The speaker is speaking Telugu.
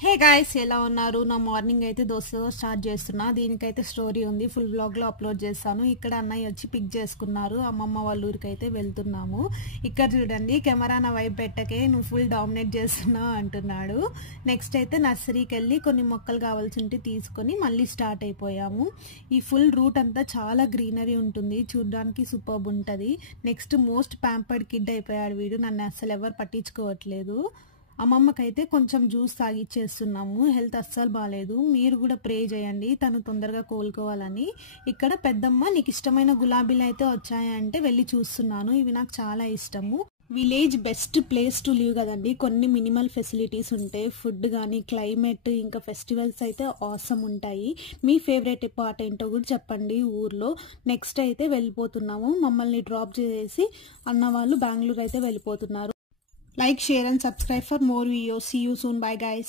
హే గాయ్స్, ఎలా ఉన్నారు? నా మార్నింగ్ అయితే దోశతో స్టార్ట్ చేస్తున్నా. దీనికైతే స్టోరీ ఉంది, ఫుల్ వ్లాగ్ లో అప్లోడ్ చేస్తాను. ఇక్కడ అన్నయ్య వచ్చి పిక్ చేసుకున్నారు. అమ్మమ్మ వాళ్ళ ఊరికి అయితే వెళ్తున్నాము. ఇక్కడ చూడండి, కెమెరా నా వైపు పెట్టకే, నువ్వు ఫుల్ డామినేట్ చేస్తున్నావు అంటున్నాడు. నెక్స్ట్ అయితే నర్సరీకి వెళ్ళి కొన్ని మొక్కలు కావాల్సి ఉంటే తీసుకొని మళ్ళీ స్టార్ట్ అయిపోయాము. ఈ ఫుల్ రూట్ అంతా చాలా గ్రీనరీ ఉంటుంది, చూడడానికి సూపర్బ్ ఉంటుంది. నెక్స్ట్ మోస్ట్ ప్యాంపర్డ్ కిడ్ అయిపోయాడు వీడు, నన్ను అస్సలు ఎవరు పట్టించుకోవట్లేదు. అమ్మమ్మకైతే కొంచెం జ్యూస్ తాగిచ్చేస్తున్నాము. హెల్త్ అస్సలు బాగాలేదు. మీరు కూడా ప్రే చేయండి తను తొందరగా కోలుకోవాలని. ఇక్కడ పెద్దమ్మ నీకు ఇష్టమైన గులాబీలు అయితే వచ్చాయంటే వెళ్ళి చూస్తున్నాను. ఇవి నాకు చాలా ఇష్టము. Village best place to live కదండి. కొన్ని మినిమల్ ఫెసిలిటీస్ ఉంటాయి, ఫుడ్ కానీ క్లైమేట్ ఇంకా ఫెస్టివల్స్ అయితే ఆసమ్ ఉంటాయి. మీ ఫేవరెట్ పార్ట్ ఏంటో కూడా చెప్పండి ఊర్లో. నెక్స్ట్ అయితే వెళ్ళిపోతున్నాము. మమ్మల్ని డ్రాప్ చేసి అన్న వాళ్ళు బెంగళూరు అయితే వెళ్ళిపోతున్నారు. Like, share and subscribe for more videos. See you soon. Bye guys.